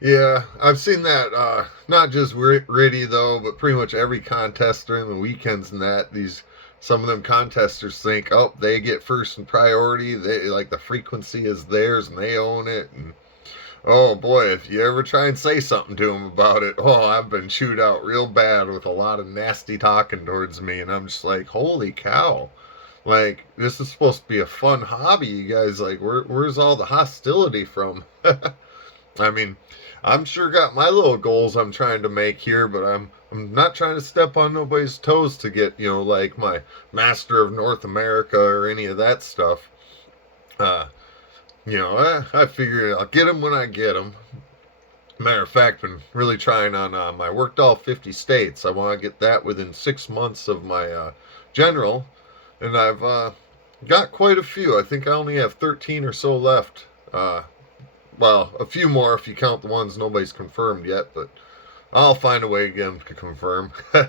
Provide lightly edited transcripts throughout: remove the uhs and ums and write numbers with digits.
Yeah, I've seen that. Not just Riddy though, but pretty much every contest during the weekends and that these some of them contesters think, oh, they get first in priority. They like the frequency is theirs and they own it. And oh boy, if you ever try and say something to them about it, oh, I've been chewed out real bad with a lot of nasty talking towards me, and I'm just like, holy cow! Like this is supposed to be a fun hobby, you guys. Like, where's all the hostility from? I mean, I'm sure got my little goals I'm trying to make here, but I'm not trying to step on nobody's toes to get, like my Master of North America or any of that stuff. Uh, I figure I'll get them when I get them. Matter of fact, been really trying on my worked all 50 states. I want to get that within 6 months of my general, and I've got quite a few. I think I only have 13 or so left. Well, a few more if you count the ones nobody's confirmed yet, but I'll find a way again to confirm. Yeah.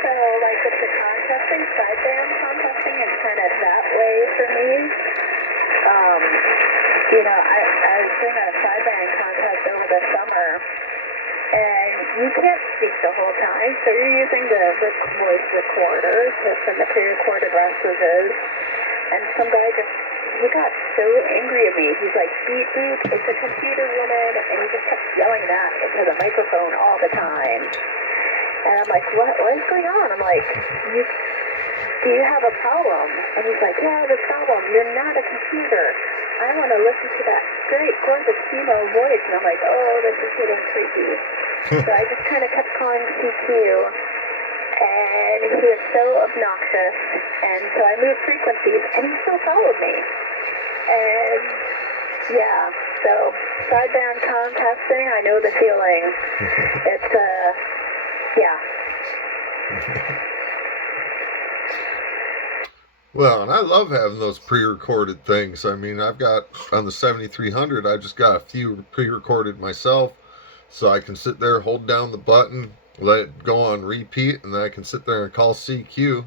So like with the contesting, sideband contesting is kind of that way for me. I was doing a sideband contest over the summer, and you can't speak the whole time, so you're using the voice recorder to send the pre-recorded messages, and some guy he got so angry at me. He's like, beep, beep, it's a computer woman, and he just kept yelling that into the microphone all the time. And I'm like, what is going on? I'm like, do you have a problem? And he's like, yeah, I have a problem. You're not a computer. I want to listen to that great, gorgeous female voice. And I'm like, oh, this is getting creepy. So I just kind of kept calling CQ. And he was so obnoxious. And so I moved frequencies, and he still followed me. And yeah, so sideband contesting, I know the feeling. It's, yeah. Well, and I love having those pre-recorded things. I mean, I've got on the 7300, I just got a few pre-recorded myself, so I can sit there, hold down the button, let it go on repeat, and then I can sit there and call CQ.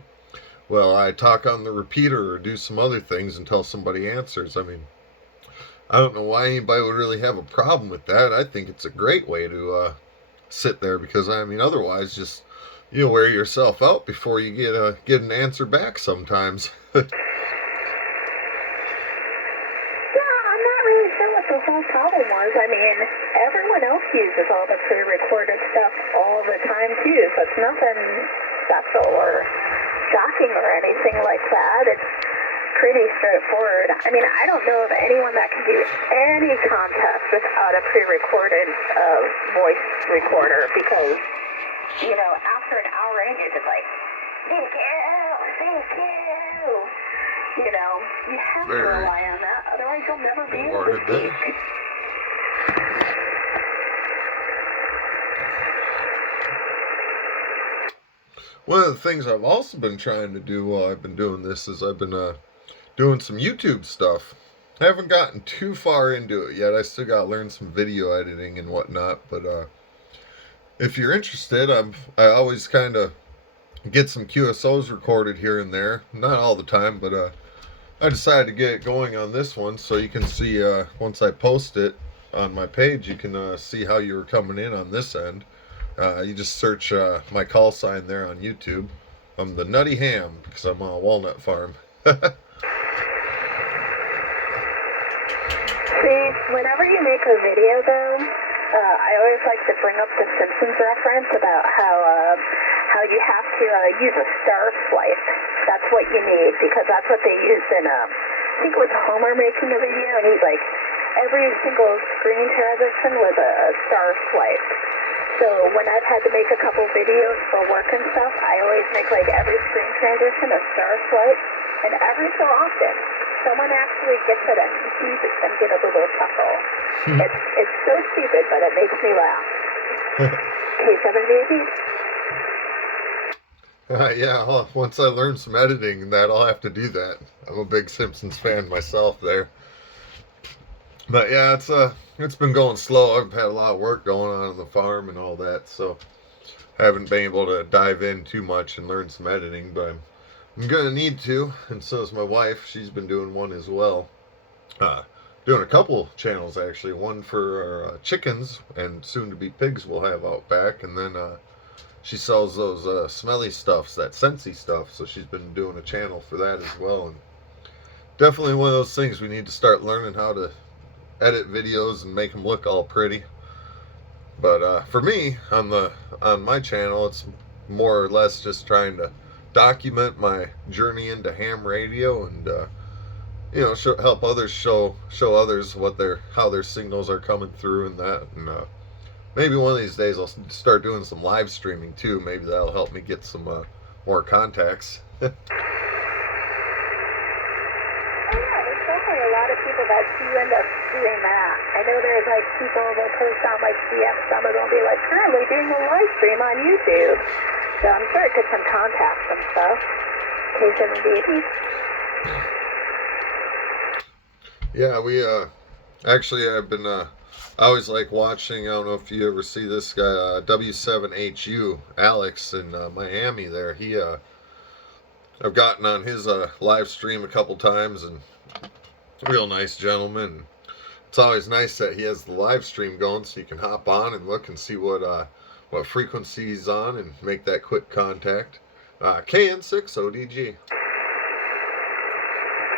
Well, I talk on the repeater or do some other things until somebody answers. I mean, I don't know why anybody would really have a problem with that. I think it's a great way to sit there because I mean, otherwise, just wear yourself out before you get an answer back sometimes. Yeah, I'm not really sure what the whole problem was. I mean, everyone else uses all the pre-recorded stuff all the time too, so it's nothing special or shocking or anything like that. It's pretty straightforward. I mean, I don't know of anyone that can do any contest without a pre-recorded voice recorder because, after an hour in, you're just like, thank you. You have to rely on that, otherwise you'll never be able to speak. One of the things I've also been trying to do while I've been doing this is I've been doing some YouTube stuff. I haven't gotten too far into it yet. I still got to learn some video editing and whatnot. But if you're interested, I always kind of get some QSOs recorded here and there. Not all the time, but I decided to get it going on this one so you can see once I post it on my page, you can see how you're coming in on this end. You just search my call sign there on YouTube. I'm the Nutty Ham because I'm on a walnut farm. See, whenever you make a video, though, I always like to bring up the Simpsons reference about how you have to use a star swipe. That's what you need, because that's what they used in, I think it was Homer making a video, and he's like, every single screen transition was a star swipe. So when I've had to make a couple videos for work and stuff, I always make like every screen transition a star swipe, and every so often, someone actually gets it and sees it and get a little chuckle. It's so stupid, but it makes me laugh. K7VAP. Yeah, well, once I learn some editing and that, I'll have to do that. I'm a big Simpsons fan myself there. But yeah, it's been going slow. I've had a lot of work going on the farm and all that, so haven't been able to dive in too much and learn some editing. But I'm I'm gonna need to, and so is my wife. She's been doing one as well. Doing a couple channels actually. One for our, chickens and soon to be pigs we'll have out back, and then she sells those smelly stuffs, that Scentsy stuff. So she's been doing a channel for that as well. And definitely one of those things we need to start learning how to edit videos and make them look all pretty. But for me, on my channel, it's more or less just trying to document my journey into ham radio and help others show others how their signals are coming through and that. And maybe one of these days I'll start doing some live streaming too. Maybe that'll help me get some more contacts. There's definitely a lot of people that do end up doing that. I know there's like people that post on like CF Summit, they'll be like currently doing a live stream on YouTube. So I'm sure it gets some contacts and stuff. K7VAP. Yeah, we actually I've been I always like watching. I don't know if you ever see this guy, W7HU Alex in Miami. There, I've gotten on his live stream a couple times, and real nice gentleman. It's always nice that he has the live stream going, so you can hop on and look and see what frequency he's on and make that quick contact. KN6ODG.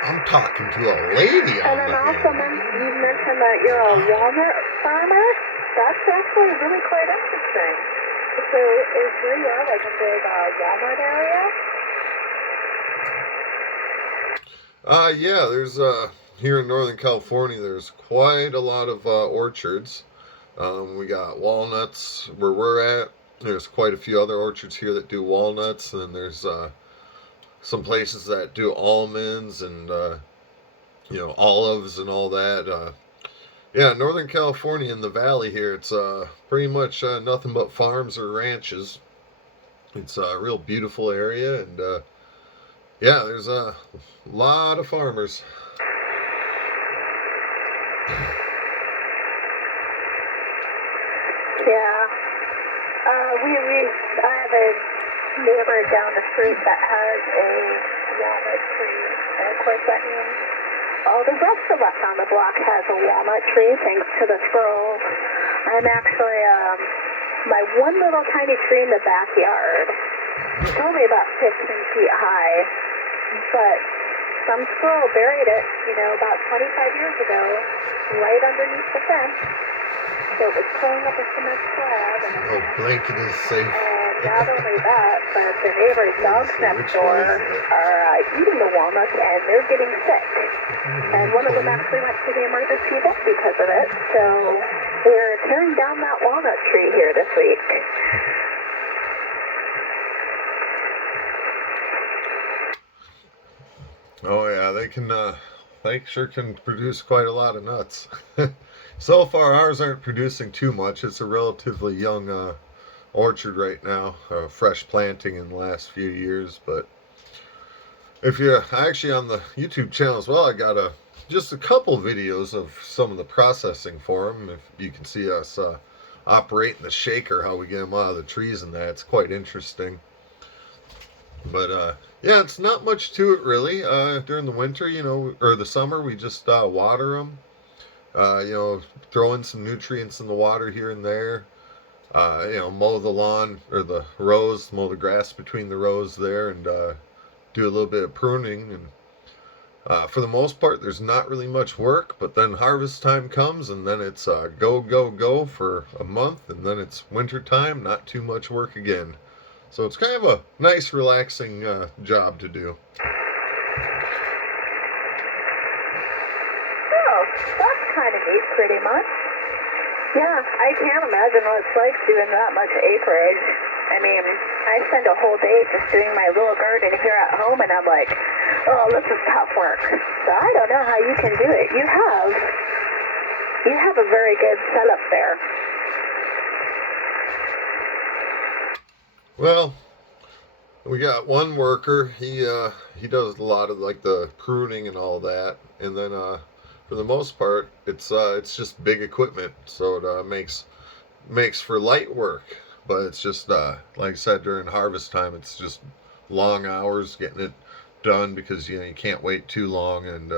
I'm talking to a lady on And then also you mentioned that you're a walnut farmer. That's actually really quite interesting. So is where you are like a big walnut area? Yeah, there's here in Northern California, there's quite a lot of orchards. We got walnuts where we're at. There's quite a few other orchards here that do walnuts, and then there's some places that do almonds and olives and all that. Yeah, Northern California in the valley here, it's pretty much nothing but farms or ranches. It's a real beautiful area, and yeah, there's a lot of farmers. Yeah. I have a neighbor down the street that has a walnut tree, and of course that means all the rest of us on the block has a walnut tree thanks to the squirrels. I'm actually my one little tiny tree in the backyard. It's only about 15 feet high, but some squirrel buried it, about 25 years ago, right underneath the fence. So it was pulling up a cement slab. Oh, blanket is safe. And not only that, but the neighbor's dogs next door are eating the walnuts and they're getting sick. And one of them actually went to the emergency vet because of it. So we're tearing down that walnut tree here this week. Oh yeah, they sure can produce quite a lot of nuts. So far, ours aren't producing too much. It's a relatively young orchard right now, fresh planting in the last few years. But if you're actually on the YouTube channel as well, I got just a couple videos of some of the processing for them. If you can see us operating the shaker, how we get them out of the trees and that, it's quite interesting. But yeah, it's not much to it really. During the winter, or the summer, we just water them. Throw in some nutrients in the water here and there. Mow the lawn or the rows, mow the grass between the rows there, and do a little bit of pruning. And for the most part, there's not really much work. But then harvest time comes, and then it's go, go, go for a month, and then it's winter time, not too much work again. So it's kind of a nice, relaxing job to do. Oh, that's kind of neat, pretty much. Yeah, I can't imagine what it's like doing that much acreage. I mean, I spend a whole day just doing my little garden here at home, and I'm like, oh, this is tough work. So I don't know how you can do it. You have a very good setup there. Well, we got one worker. He does a lot of like the pruning and all that, and then for the most part, it's just big equipment, so it makes for light work. But it's just like I said, during harvest time, it's just long hours getting it done because you can't wait too long and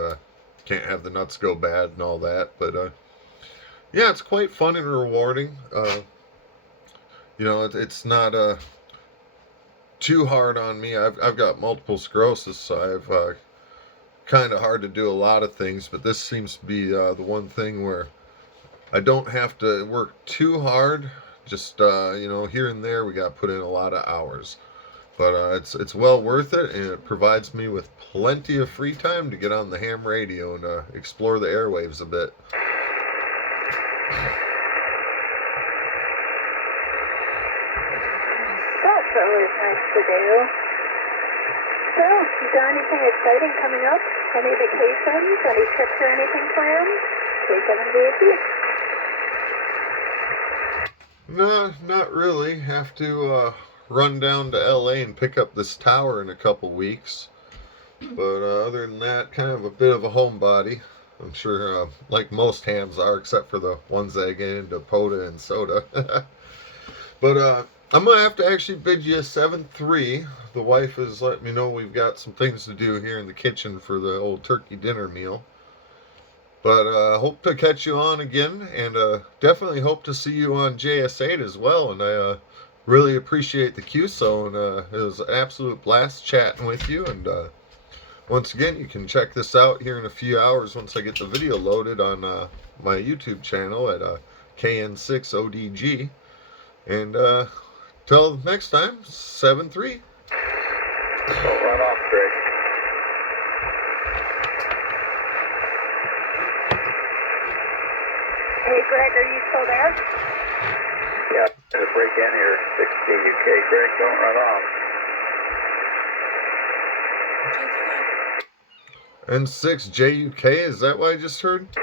can't have the nuts go bad and all that. But yeah, it's quite fun and rewarding. It's not too hard on me. I've got multiple sclerosis, so I've kind of hard to do a lot of things. But this seems to be the one thing where I don't have to work too hard. Just here and there, we got to put in a lot of hours. But it's well worth it, and it provides me with plenty of free time to get on the ham radio and explore the airwaves a bit. That's always nice to do. So, you got anything exciting coming up? Any vacations? Any trips or anything planned? K7VAP. No, not really. Have to run down to LA and pick up this tower in a couple weeks. But other than that, kind of a bit of a homebody. I'm sure, like most hams are, except for the ones that get into Poda and soda. But I'm going to have to actually bid you a 7-3. The wife has let me know we've got some things to do here in the kitchen for the old turkey dinner meal. But hope to catch you on again, and definitely hope to see you on JS8 as well. And I really appreciate the QSO, and it was an absolute blast chatting with you. And once again, you can check this out here in a few hours once I get the video loaded on my YouTube channel at KN6ODG. And till next time, 7-3. Don't run off, Greg. Hey, Greg, are you still there? Yeah, I'm going to break in here. 6G UK, Greg, don't run off. And 6JUK, is that what I just heard? 6G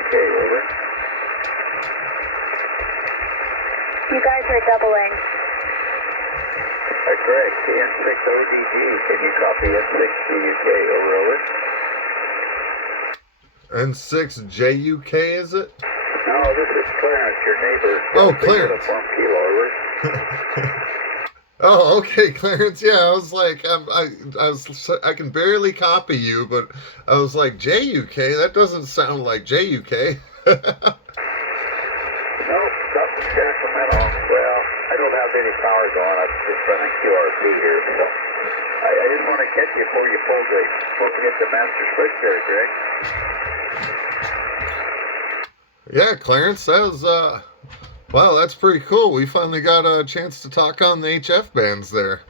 UK, over. You guys are doubling. Greg, KN6ODG, can you copy N6G UK, over, over? And 6JUK, is it? No, this is Clarence, your neighbor. Oh, Clarence. Uniform kilo, over. Oh, okay, Clarence. Yeah, I was like, I can barely copy you, but I was like, JUK. That doesn't sound like JUK. Nope, got the Sacramento. Well, I don't have any power going. I'm just running QRC here, so I just want to catch you before you hit the master switch there, Greg. Yeah, Clarence, that was wow, that's pretty cool. We finally got a chance to talk on the HF bands there.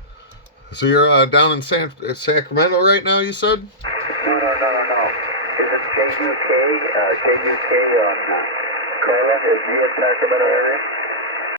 So you're down in Sacramento right now, you said? No. Isn't JUK on Carlin? Is he in Sacramento area?